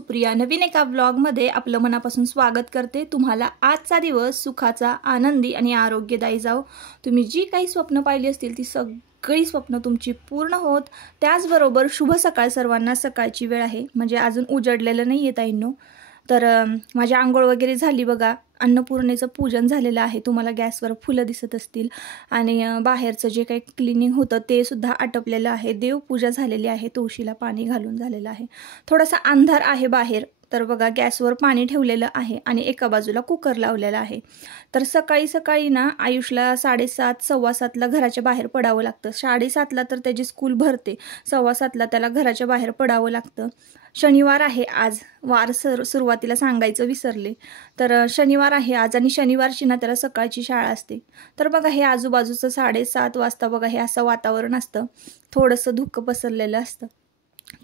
सुप्रिया नवीन एका व्लॉगमध्ये आपलं मनापासून स्वागत करते। तुम्हाला आजचा दिवस सुखाचा, आनंदी आणि आरोग्यदायी जाओ। तुम्ही जी काही स्वप्न पाहिली असतील ती सगळी स्वप्न तुमची पूर्ण होत। त्याचबरोबर शुभ सकाळ सर्वांना। सकाळची वेळ आहे म्हणजे अजून उजडलेलं नाही आहे ताईंनो। तर माझी आंघोळ वगैरे झाली बघा। अन्नपूर्णेचं पूजन झालेलं आहे। तुम्हाला गॅसवर फुलं दिसत असतील आणि बाहेरचं जे काही क्लिनिंग होतं ते सुद्धा आटपलेलं आहे। देवपूजा झालेली आहे, तुळशीला पाणी घालून झालेलं आहे। थोडासा अंधार आहे बाहेर, तर बघा गॅसवर पाणी ठेवलेलं आहे आणि एका बाजूला कुकर लावलेला आहे। तर सकाळी सकाळी ना आयुषला 7:30 7:15ला घराच्या बाहेर पडावं लागतं। 7:30ला तर त्याची स्कूल भरते, 7:15ला त्याला घराच्या बाहेर पडावं लागतं। शनिवार आहे आज, वार सुरुवातीला सांगायचं विसरले। तर शनिवार आहे आज आणि शनिवारची ना त्याला सकाळची शाळा असते। तर बघा हे आजूबाजूचं 7:30 वाजता बघा हे असं वातावरण असतं, थोडंसं धुकं पसरलेलं असतं।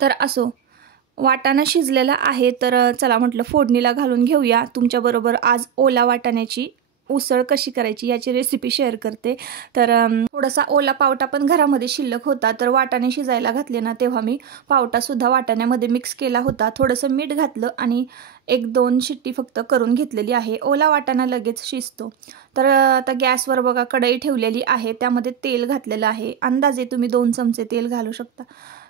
तर असो, वाटाणा शिजलेला आहे तर चला म्हटलं फोडणीला घालून घेऊया। तुमच्याबरोबर आज ओला वाटाण्याची उसळ कशी करायची याची रेसिपी शेअर करते। तर थोडासा ओला पावटा पण घरामध्ये शिल्लक होता, तर वाटाणे शिजायला घातले ना तेव्हा मी पावटासुद्धा वाटाण्यामध्ये मिक्स केला होता। थोडंसं मीठ घातलं आणि 1-2 शिट्टी फक्त करून घेतलेली आहे। ओला वाटाणा लगेच शिजतो। तर आता गॅसवर बघा कढई ठेवलेली आहे, त्यामध्ये तेल घातलेलं आहे। अंदाजे तुम्ही 2 चमचे तेल घालू शकता।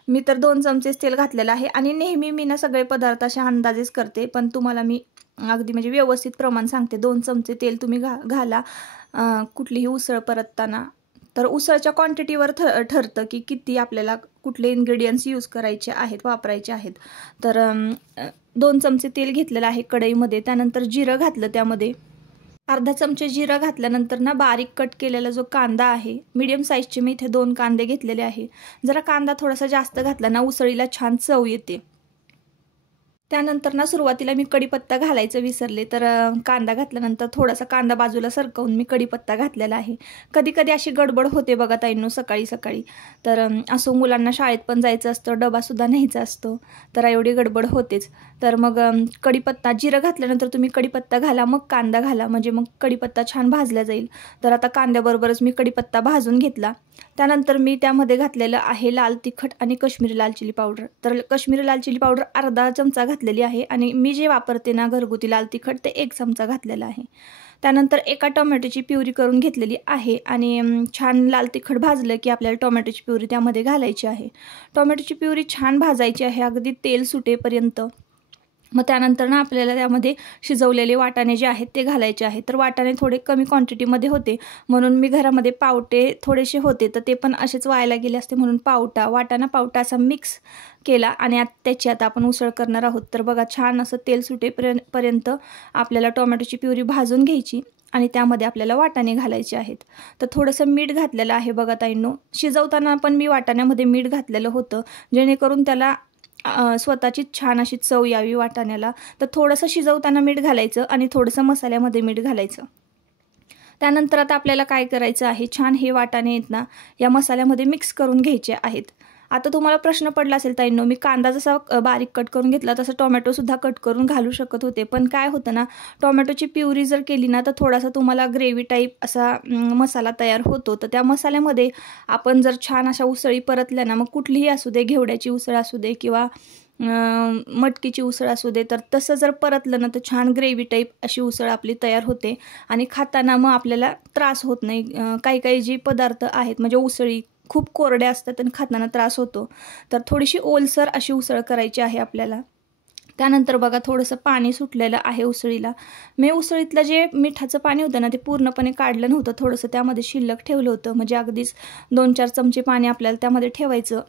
मी तर 2 चमचेच तेल घातलेलं आहे आणि नेहमी मी ना सगळे पदार्थ असे अंदाजेच करते, पण तुम्हाला मी अगदी म्हणजे व्यवस्थित प्रमाण सांगते। 2 चमचे तेल तुम्ही घाला कुठलीही उसळ परतताना। तर उसळच्या क्वांटिटीवर ठरतं की किती आपल्याला कुठले इन्ग्रेडियंट्स यूज करायचे आहेत, वापरायचे आहेत। तर 2 चमचे तेल घेतलेलं आहे कढईमध्ये। त्यानंतर जिरं घातलं, त्यामध्ये अर्धा चमचे जिरं घातल्यानंतर ना बारीक कट केलेला जो कांदा आहे, मीडियम साईजचे मी इथे 2 कांदे घेतलेले आहे। जरा कांदा थोडासा जास्त घातला ना उसळीला छान चव येते। त्यानंतर ना सुरुवातीला मी कढीपत्ता घालायचं विसरले, तर कांदा घातल्यानंतर थोडासा कांदा बाजूला सरकवून मी कढीपत्ता घातलेला आहे। कधी कधी अशी गडबड होते बघा ताईंनो सकाळी सकाळी, तर असो मुलांना शाळेत पण जायचं असतं, डबासुद्धा न्यायचा असतो, तर एवढी गडबड होतेच। तर मग कढीपत्ता जिरं घातल्यानंतर तुम्ही कढीपत्ता घाला, मग कांदा घाला, म्हणजे मग कढीपत्ता छान भाजला जाईल। तर आता कांद्याबरोबरच मी कढीपत्ता भाजून घेतला। त्यानंतर मी त्यामध्ये घातलेलं आहे लाल तिखट आणि कश्मीरी लाल चिली पावडर। तर कश्मीरी लाल चिली पावडर अर्धा चमचा घातलेली आहे आणि मी जे वापरते ना घरगुती लाल तिखट ते 1 चमचा घातलेला आहे। त्यानंतर एका टोमॅटोची प्युरी करून घेतलेली आहे आणि छान लाल तिखट भाजलं की आपल्याला टोमॅटोची प्युरी त्यामध्ये घालायची आहे। टोमॅटोची प्युरी छान भाजायची आहे अगदी तेल सुटेपर्यंत। मग त्यानंतर ना आपल्याला त्यामध्ये शिजवलेले वाटाणे जे आहेत ते घालायचे आहेत। तर वाटाणे थोडे कमी क्वांटिटीमध्ये होते म्हणून मी घरामध्ये पावटे थोडेसे होते, तर ते पण असेच वायाला गेले असते म्हणून वाटाणा पावटा असा मिक्स केला आणि त्याची आता आपण उसळ करणार आहोत। तर बघा छान असं तेल सुटेपर्यंत आपल्याला टोमॅटोची प्युरी भाजून घ्यायची आणि त्यामध्ये आपल्याला वाटाणे घालायचे आहेत। तर थोडंसं मीठ घातलेलं आहे बघा ताईंनो। शिजवताना पण मी वाटाण्यामध्ये मीठ घातलेलं होतं जेणेकरून त्याला स्वतःची छान अशी चव यावी वाटाण्याला। तर थोडंसं शिजवताना मीठ घालायचं आणि थोडंसं मसाल्यामध्ये मीठ घालायचं। त्यानंतर आता आपल्याला काय करायचं आहे, छान हे वाटाणे आहेत ना या मसाल्यामध्ये मिक्स करून घ्यायचे आहेत। आता तुम्हाला प्रश्न पडला असेल ताईंनो, मी कांदा जसा बारीक कट करून घेतला तसं टोमॅटोसुद्धा कट करून घालू शकत होते, पण काय होतं ना टोमॅटोची प्युरी जर केली ना तर थोडासा तुम्हाला ग्रेव्ही टाईप असा मसाला तयार होतो। तर त्या मसाल्यामध्ये आपण जर छान अशा उसळी परतल्या ना, मग कुठलीही असू दे, घेवड्याची उसळ असू दे किंवा मटकीची उसळ असू दे, तर तसं जर परतलं ना तर छान ग्रेव्ही टाईप अशी उसळ आपली तयार होते आणि खाताना मग आपल्याला त्रास होत नाही। काही काही जे पदार्थ आहेत म्हणजे उसळी खूप कोरड्या असतात आणि खाताना त्रास होतो, तर थोडीशी ओलसर अशी उसळ करायची आहे आपल्याला। त्यानंतर बघा थोडंसं पाणी सुटलेलं आहे उसळीला। मी उसळीतलं जे मिठाचं पाणी होतं ना ते पूर्णपणे काढलं नव्हतं, थोडंसं त्यामध्ये शिल्लक ठेवलं होतं, म्हणजे अगदीच 2-4 चमचे पाणी आपल्याला त्यामध्ये ठेवायचं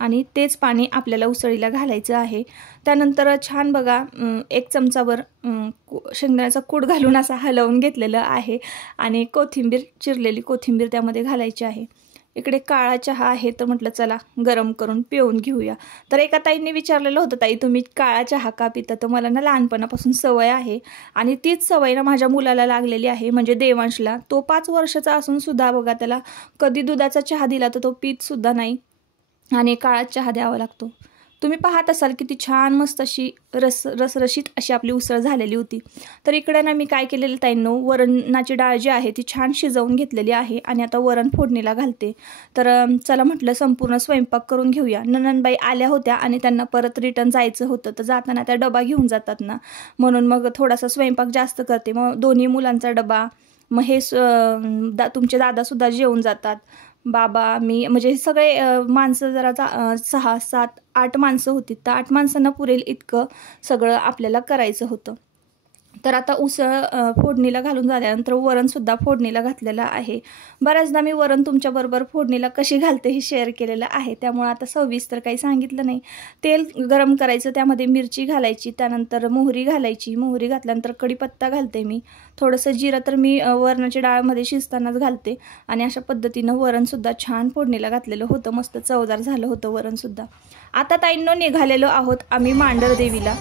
आणि तेच पाणी आपल्याला उसळीला घालायचं आहे। त्यानंतर छान बघा 1 चमचावर शेंगदाण्याचा कूट घालून असा हलवून घेतलेलं आहे आणि कोथिंबीर, चिरलेली कोथिंबीर त्यामध्ये घालायची आहे। इकडे काळा चहा आहे, तर म्हटलं चला गरम करून पिऊन घेऊया। तर एका ताईंनी विचारलेलं होतं, ताई तुम्ही काळा चहा का पिता? तर मला ना लहानपणापासून सवय आहे आणि तीच सवय ना माझ्या मुलाला लागलेली आहे, म्हणजे देवांशला। तो 5 वर्षाचा असून सुद्धा बघा त्याला कधी दुधाचा चहा दिला तर तो पीत सुद्धा नाही आणि काळा चहा द्यावा लागतो। तुम्ही पाहत असाल किती छान मस्त अशी रसरशीत अशी आपली उसळ झालेली होती। तर इकडे ना मी काय केलेलं ताईंनो, वरणाची डाळ जी आहे ती छान शिजवून घेतलेली आहे आणि आता वरण फोडणीला घालते। तर चला म्हटलं संपूर्ण स्वयंपाक करून घेऊया। ननंदबाई आल्या होत्या आणि त्यांना परत रिटर्न जायचं होतं, तर जाताना त्या डबा घेऊन जातात ना, म्हणून मग थोडासा स्वयंपाक जास्त करते। मग दोन्ही मुलांचा डबा, मग हे तुमचे दादासुद्धा जेवून जातात, बाबा, मी, म्हणजे सगळे माणसं जरा 6, 7, 8 माणसं होती। तर 8 माणसांना पुरेल इतकं सगळं आपल्याला करायचं होतं। तर आता उसळ फोडणीला घालून झाल्यानंतर वरणसुद्धा फोडणीला घातलेलं आहे। बऱ्याचदा मी वरण तुमच्याबरोबर फोडणीला कशी घालते हे शेअर केलेलं आहे, त्यामुळे आता सविस्तर काही सांगितलं नाही। तेल गरम करायचं, त्यामध्ये मिरची घालायची, त्यानंतर मोहरी घालायची, मोहरी घातल्यानंतर कढीपत्ता घालते मी, थोडंसं जिरं तर मी वरणाच्या डाळमध्ये शिजतानाच घालते। आणि अशा पद्धतीनं वरणसुद्धा छान फोडणीला घातलेलं होतं, मस्त चवदार झालं होतं वरणसुद्धा। आता ताईंनो निघालेलो आहोत आम्ही मांढरदेवीला।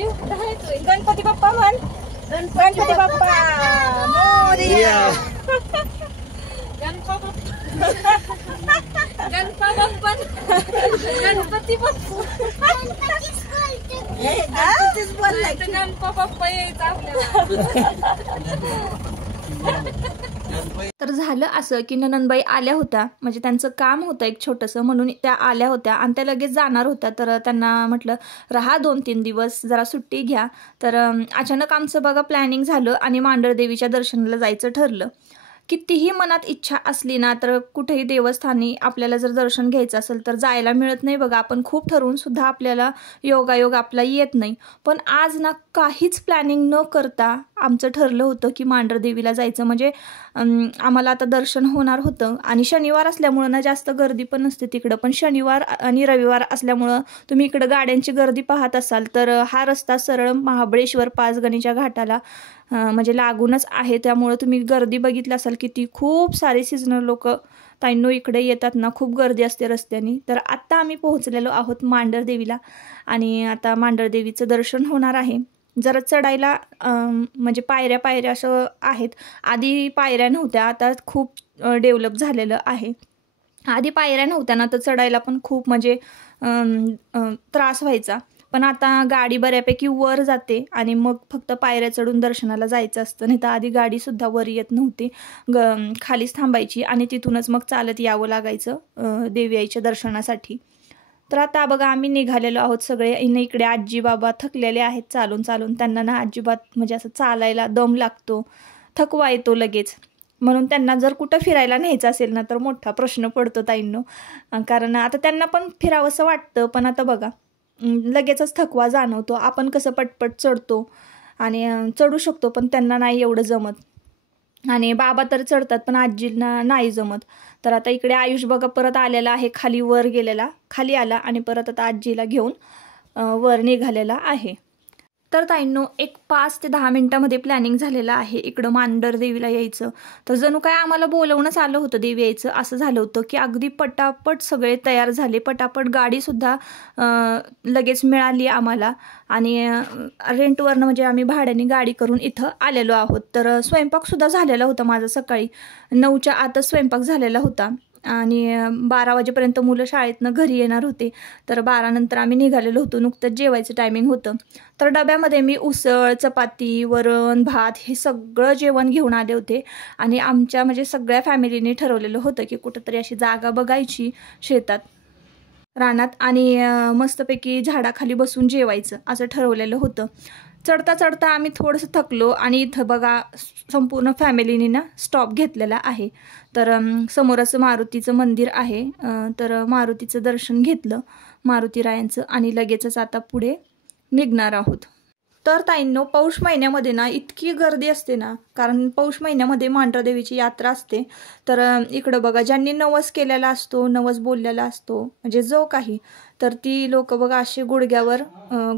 गणपती बाप्पा म्हण, गणपती बाप्पा मोरया, गणपती बाप्पा यायचं आपल्याला। तर झालं असं की ननंदबाई आल्या होत्या, म्हणजे त्यांचं काम होतं एक छोटंसं, म्हणून त्या आल्या होत्या आणि त्या लगेच जाणार होत्या। तर त्यांना म्हटलं राहा 2-3 दिवस, जरा सुट्टी घ्या। तर अचानक आमचं बघा प्लॅनिंग झालं आणि मांढरदेवीच्या दर्शनाला जायचं ठरलं। कितीही मनात इच्छा असली ना, तर कुठेही देवस्थानी आपल्याला जर दर्शन घ्यायचं असेल तर जायला मिळत नाही बघा। आपण खूप ठरवून सुद्धा आपल्याला योगायोग आपला येत नाही। पण आज ना काहीच प्लॅनिंग न करता आमचं ठरलं होतं की मांढरदेवीला जायचं, म्हणजे आम्हाला आता दर्शन होणार होतं। आणि शनिवार असल्यामुळं ना जास्त गर्दी पण नसते तिकडं, पण शनिवार आणि रविवार असल्यामुळं तुम्ही इकडं गाड्यांची गर्दी पाहत असाल तर हा रस्ता सरळ महाबळेश्वर पाचगणीच्या घाटाला म्हणजे लागूनच आहे, त्यामुळं तुम्ही गर्दी बघितली असाल किती खूप सारे सीझनल लोक ताईंनो इकडे येतात ना, खूप गर्दी असते रस्त्यानी। तर आत्ता आम्ही पोहोचलेलो आहोत मांढरदेवीला आणि आता मांढरदेवीचं दर्शन होणार आहे। जरा चढायला म्हणजे पायऱ्या असं आहेत, आधी पायऱ्या नव्हत्या, आता खूप डेव्हलप झालेलं आहे। आधी पायऱ्या नव्हत्या ना, तर चढायला पण खूप म्हणजे त्रास व्हायचा, पण आता गाडी बऱ्यापैकी वर जाते आणि मग फक्त पायऱ्या चढून दर्शनाला जायचं असतं। नाही तर आधी गाडीसुद्धा वर येत नव्हती, खालीच थांबायची आणि तिथूनच मग चालत यावं लागायचं देवी आईच्या दर्शनासाठी। तर आता बघा आम्ही निघालेलो आहोत सगळे। इकडे आजी बाबा थकलेले आहेत चालून चालून, त्यांना ना अजिबात म्हणजे असं चालायला दम लागतो, थकवा येतो लगेच, म्हणून त्यांना जर कुठं फिरायला न्यायचं असेल ना तर मोठा प्रश्न पडतो ताईंनो। कारण आता त्यांना पण फिरावंसं वाटतं, पण आता बघा लगेचच थकवा जाणवतो। आपण कसं पटपट चढतो आणि चढू शकतो, पण त्यांना नाही एवढं जमत। आणि बाबा तर चढतात पण आजींना नाही जमत। तर आता इकडे आयुष बघा परत आलेला आहे, खाली वर गेलेला, खाली आला आणि परत आता आजीला घेऊन वर निघालेला आहे। तर ताईंनो एक 5 ते 10 मिनिटांमध्ये प्लॅनिंग झालेलं आहे इकडं मांढरदेवीला यायचं। तर जणू काय आम्हाला बोलवणंच आलं होतं देवी यायचं, असं झालं होतं की अगदी पटापट सगळे तयार झाले, पटापट गाडीसुद्धा लगेच मिळाली आम्हाला आणि रेंटवरनं म्हणजे आम्ही भाड्याने गाडी करून इथं आलेलो आहोत। तर स्वयंपाकसुद्धा झालेला होता माझा, सकाळी 9च्या आतच स्वयंपाक झालेला होता आणि 12 वाजेपर्यंत मुलं शाळेतनं घरी येणार होते। तर 12 नंतर आम्ही निघालेलो होतो, नुकतंच जेवायचं टायमिंग होतं। तर डब्यामध्ये मी उसळ, चपाती, वरण, भात हे सगळं जेवण घेऊन आले होते आणि आमच्या म्हणजे सगळ्या फॅमिलीने ठरवलेलं होतं की कुठंतरी अशी जागा बघायची शेतात, रानात आणि मस्तपैकी झाडाखाली बसून जेवायचं असं ठरवलेलं होतं। चढता चढता आम्ही थोडंसं थकलो आणि इथं बघा संपूर्ण फॅमिलीने ना स्टॉप घेतलेला आहे। तर समोरच मारुतीचं मंदिर आहे, तर मारुतीचं दर्शन घेतलं मारुतीरायांचं आणि लगेचच आता पुढे निघणार आहोत। तर ताईंनो पौष महिन्यामध्ये ना इतकी गर्दी असते ना, कारण पौष महिन्यामध्ये मांढरदेवीची यात्रा असते। तर इकडं बघा ज्यांनी नवस केलेला असतो, नवस बोललेला असतो, म्हणजे जो काही, तर ती लोक बघा असे गुडघ्यावर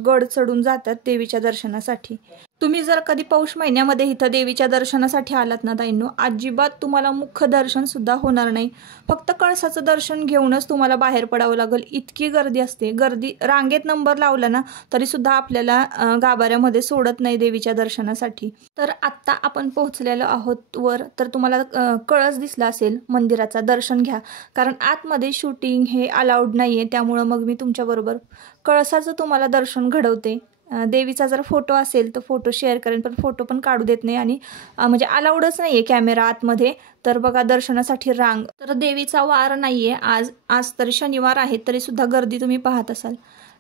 गड चढून जातात देवीच्या दर्शनासाठी। तुम्ही जर कधी पौष महिन्यामध्ये इथं देवीच्या दर्शनासाठी आलात ना ताईंनो, अजिबात तुम्हाला मुख्य दर्शन सुद्धा होणार नाही। फक्त कळसाचं दर्शन घेऊनच तुम्हाला बाहेर पडावं लागेल, इतकी गर्दी असते। गर्दी रांगेत नंबर लावला ना तरी सुद्धा आपल्याला गाभाऱ्यामध्ये सोडत नाही देवीच्या दर्शनासाठी। तर आत्ता आपण पोहोचलेलो आहोत वर, तर तुम्हाला कळस दिसला असेल मंदिराचा, दर्शन घ्या, कारण आतमध्ये शूटिंग हे अलाउड नाहीये, त्यामुळं मग मी तुमच्याबरोबर कळसाचं तुम्हाला दर्शन घडवते। देवीचा जर फोटो असेल तर फोटो शेअर करेन, पण फोटो पण काढू देत नाही आणि म्हणजे अलाउडच नाही आहे कॅमेरा आतमध्ये। तर बघा दर्शनासाठी रांग, तर देवीचा वार नाही आहे आज तर शनिवार आहे, तरी सुद्धा गर्दी तुम्ही पाहत असाल।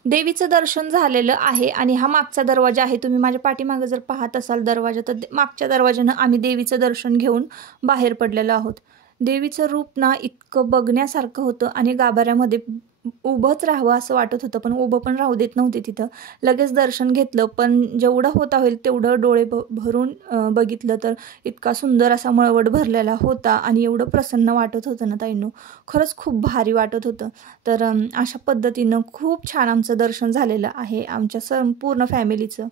देवीचं दर्शन झालेलं आहे आणि हा मागचा दरवाजा आहे, तुम्ही माझ्या पाठीमागे जर पाहत असाल दरवाजा, तर मागच्या दरवाजानं आम्ही देवीचं दर्शन घेऊन बाहेर पडलेलो आहोत। देवीचं रूप ना इतकं बघण्यासारखं होतं आणि गाभाऱ्यामध्ये उभंच राहावं असं वाटत होतं, पण उभं पण राहू देत नव्हते तिथं। लगेच दर्शन घेतलं, पण जेवढं होता होईल तेवढं डोळे भरून बघितलं तर इतका सुंदर असा मळवट भरलेला होता आणि एवढं प्रसन्न वाटत होतं ना ताईंनो, खरंच खूप भारी वाटत होतं। तर अशा पद्धतीनं खूप छान आमचं दर्शन झालेलं आहे आमच्या संपूर्ण फॅमिलीचं।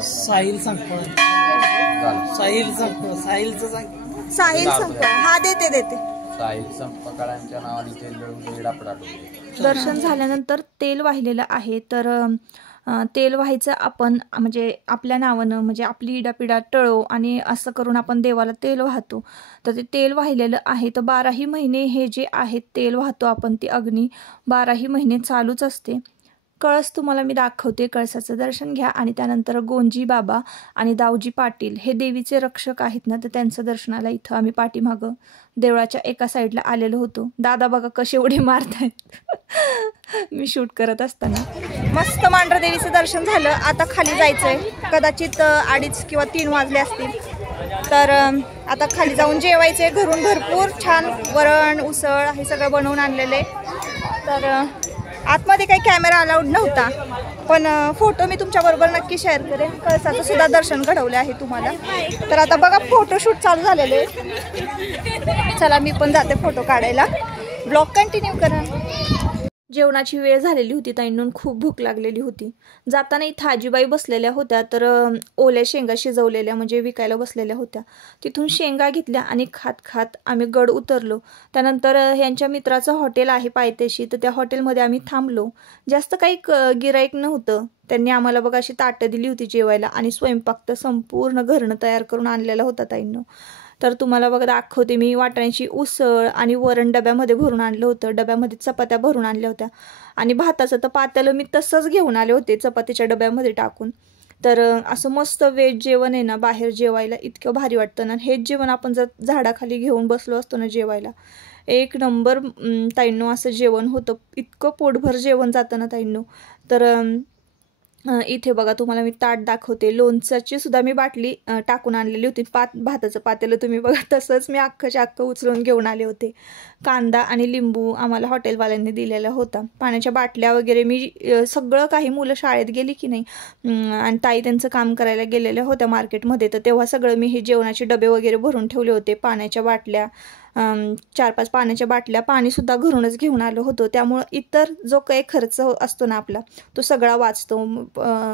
साहिल सांगतो, साहिलचं सांग, साहिल संप, हा देते साहिल संपकळांच्या नावाने तेल गळून डापडा। दर्शन झाल्यानंतर तेल वाहिलेलं आहे, तर तेल व्हायचं आपण म्हणजे आपल्या नावानं, म्हणजे आपली इडापिडा टळो आणि असं करून आपण देवाला तेल वाहतो। तर ते तेल वाहिलेलं आहे, तर 12ही महिने हे जे आहेत तेल वाहतो आपण, ती अग्नी 12ही महिने चालूच असते। कळस तुम्हाला मी दाखवते, कळसाचं दर्शन घ्या आणि त्यानंतर गोंजी बाबा आणि दाऊजी पाटील हे देवीचे रक्षक आहेत ना, तर त्यांचं दर्शनाला इथं आम्ही पाठीमागं देवळाच्या एका साईडला आलेलो होतो। दादा बघा कसे उडी मारतायत मी शूट करत असताना। मस्त मांढरा देवीचं दर्शन झालं, आता खाली जायचंय, कदाचित 2:30 किंवा 3 वाजले असतील। तर आता खाली जाऊन जेवायचंय, घरून भरपूर छान वरण उसळ हे सगळं बनवून आणलेले। तर आतमध्ये काही कॅमेरा अलाउड नव्हता, पण फोटो मी तुमच्याबरोबर नक्की शेअर करेन। कळसाचं सुद्धा दर्शन घडवले आहे तुम्हाला। तर आता बघा फोटोशूट चालू झालेले, चला मी पण जाते फोटो काढायला, ब्लॉग कंटिन्यू करा। जेवणाची वेळ झालेली होती ताईंनो, खूप भूक लागलेली होती। जाताना इथं आजीबाई बसलेल्या होत्या, तर ओल्या शेंगा शिजवलेल्या म्हणजे विकायला बसलेल्या होत्या, तिथून शेंगा घेतल्या आणि खात खात आम्ही गड उतरलो। त्यानंतर ह्यांच्या मित्राचं हॉटेल आहे पायथ्याशी, तर त्या हॉटेलमध्ये आम्ही थांबलो। जास्त काही गिराईक नव्हतं, त्यांनी आम्हाला बघा अशी ताटं दिली होती जेवायला आणि स्वयंपाक तर संपूर्ण घरनं तयार करून आणलेला होता ताईंनो। तर तुम्हाला बघा दाखवते मी, वाटाण्याची उसळ आणि वरण डब्यामध्ये भरून आणलं होतं, डब्यामध्ये चपात्या भरून आणल्या होत्या आणि भाताचं तर पातेलं मी तसंच घेऊन आले होते चपातीच्या डब्यामध्ये टाकून। तर असं मस्त व्हेज जेवण आहे ना, बाहेर जेवायला इतकं भारी वाटतं ना। हेच जेवण आपण जर झाडाखाली घेऊन बसलो असतो ना जेवायला, एक नंबर ताईंनो असं जेवण होतं, इतकं पोटभर जेवण जातं ना ताईंनो। तर इथे बघा तुम्हाला मी ताट दाखवते, लोणच्याची सुद्धा मी बाटली टाकून आणलेली होती। भाताचं पातेलं तुम्ही बघा तसंच मी अख्खच्या अख्खं उचलून घेऊन आले होते। कांदा आणि लिंबू आम्हाला हॉटेलवाल्यांनी दिलेला होता। पाण्याच्या बाटल्या वगैरे मी सगळं काही, मुलं शाळेत गेली की नाही आणि ताई त्यांचं काम करायला गेलेल्या होत्या मार्केटमध्ये, तर तेव्हा सगळं मी हे जेवणाचे डबे वगैरे भरून ठेवले होते। पाण्याच्या बाटल्या 4-5 पाण्याच्या बाटल्या, पाणीसुद्धा घरूनच घेऊन आलो होतो, त्यामुळं इतर जो काही खर्च असतो ना आपला तो सगळा वाचतो।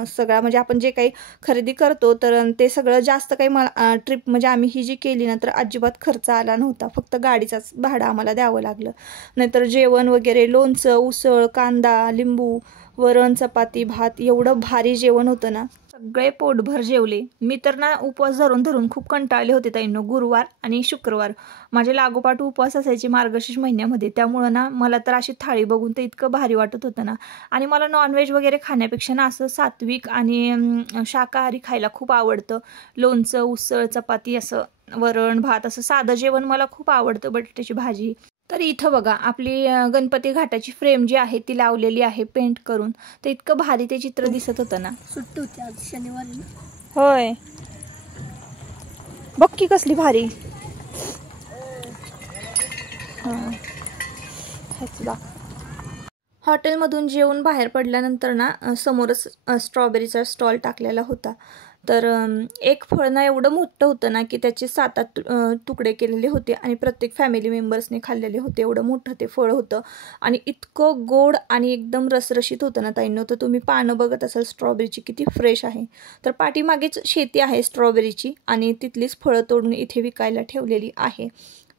सगळा म्हणजे आपण जे काही खरेदी करतो तर ते सगळं जास्त काही ट्रिप म्हणजे आम्ही ही जी केली ना तर अजिबात खर्च आला नव्हता, फक्त गाडीचाच भाडं आम्हाला द्यावं लागलं। नाहीतर जेवण वगैरे, लोणचं, उसळ, कांदा, लिंबू, वरण, चपाती, भात, एवढं भारी जेवण होतं ना, सगळे पोटभर जेवले। मी तर ना उपवास धरून खूप कंटाळले होते ताईंनो। गुरुवार आणि शुक्रवार माझे लागोपाठ उपवास असायचे मार्गशीर्ष महिन्यामध्ये, त्यामुळं ना मला तर अशी थाळी बघून तर इतकं भारी वाटत होतं ना। आणि मला नॉनव्हेज वगैरे खाण्यापेक्षा ना असं सात्विक आणि शाकाहारी खायला खूप आवडतं। लोणचं, उसळ, चपाती, असं वरण भात, असं साधं जेवण मला खूप आवडतं, बटाट्याची भाजी। तर इथं बघा आपली गणपती घाटाची फ्रेम जी आहे ती लावलेली आहे पेंट करून, तर इतकं भारी ते चित्र दिसत होतं ना। सुट्टी होती आज शनिवारी। होय, बघ की कसली भारी. हॉटेलमधून जेवून बाहेर पडल्यानंतर ना समोरच स्ट्रॉबेरीचा स्टॉल टाकलेला होता. तर एक फळ ना एवढं मोठं होतं ना की त्याचे 7-8 तुकडे केलेले होते आणि प्रत्येक फॅमिली मेंबर्सने खाल्लेले होते. एवढं मोठं ते फळ होतं आणि इतकं गोड आणि एकदम रसरशीत होतं ना ताईंनो. तर तुम्ही पानं बघत असाल स्ट्रॉबेरीची किती फ्रेश आहे. तर पाठीमागेच शेती आहे स्ट्रॉबेरीची आणि तिथलीच फळं तोडून इथे विकायला ठेवलेली आहे.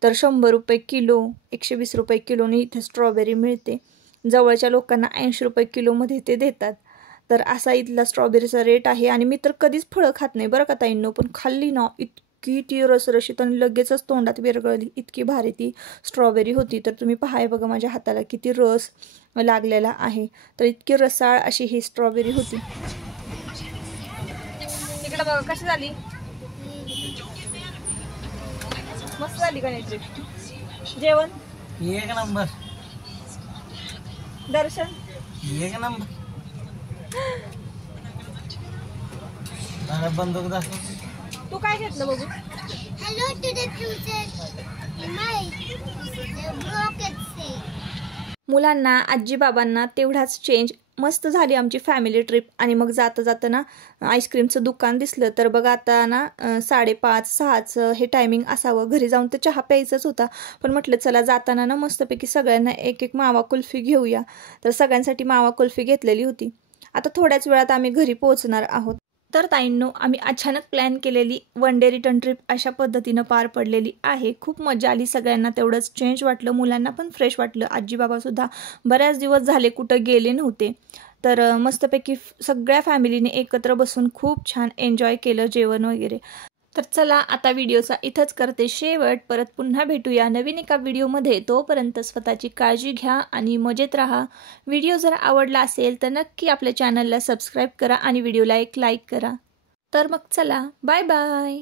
तर 100 रुपये किलो, 120 रुपये किलोने इथे स्ट्रॉबेरी मिळते. जवळच्या लोकांना 80 रुपये किलोमध्ये ते देतात. तर असा इथला स्ट्रॉबेरीचा रेट आहे. आणि मी तर कधीच फळं खात नाही बरं का ताईंनो, पण खाल्ली ना इतकी ती रसरशीत आणि लगेचच तोंडात विरघळली, इतकी भारी ती स्ट्रॉबेरी होती. तर तुम्ही पहाय बघा माझ्या हाताला किती रस लागलेला आहे. तर इतकी रसाळ अशी ही स्ट्रॉबेरी होती. तिकडे बघा कशी झाली, मस्त झाली का नाही ट्रिप. जेवण एक नंबर, दर्शन एक नंबर. बंदूक दाखव. तू काय घेतलं बघू. Hello to the future. मुलांना आजी बाबांना तेवढाच चेंज. मस्त झाली आमची फॅमिली ट्रिप. आणि मग जाता जाता ना आईस्क्रीमचं दुकान दिसलं. तर बघा आता ना 5:30-6चं हे टायमिंग असावं. घरी जाऊन तर चहा प्यायचाच होता, पण म्हटलं चला जाताना ना मस्तपैकी सगळ्यांना एक एक मावा कुल्फी घेऊया. तर सगळ्यांसाठी मावा कुल्फी घेतलेली होती. आता थोड्याच वेळात आम्ही घरी पोहोचणार आहोत. तर ताईंनो, आम्ही अचानक प्लॅन केलेली वन डे रिटर्न ट्रिप अशा पद्धतीनं पार पडलेली आहे. खूप मजा आली. सगळ्यांना तेवढंच चेंज वाटलं, मुलांना पण फ्रेश वाटलं. आजी बाबासुद्धा बऱ्याच दिवस झाले कुठं गेले नव्हते. तर मस्तपैकी सगळ्या फॅमिलीने एकत्र बसून खूप छान एन्जॉय केलं जेवण वगैरे. तर चला आता व्हिडिओचा इथंच करते शेवट. परत पुन्हा भेटूया नवीन एका व्हिडिओमध्ये. तोपर्यंत स्वतःची काळजी घ्या आणि मजेत राहा. व्हिडिओ जर आवडला असेल तर नक्की आपल्या चॅनलला सबस्क्राईब करा आणि व्हिडिओला एक लाईक करा. तर मग चला, बाय बाय.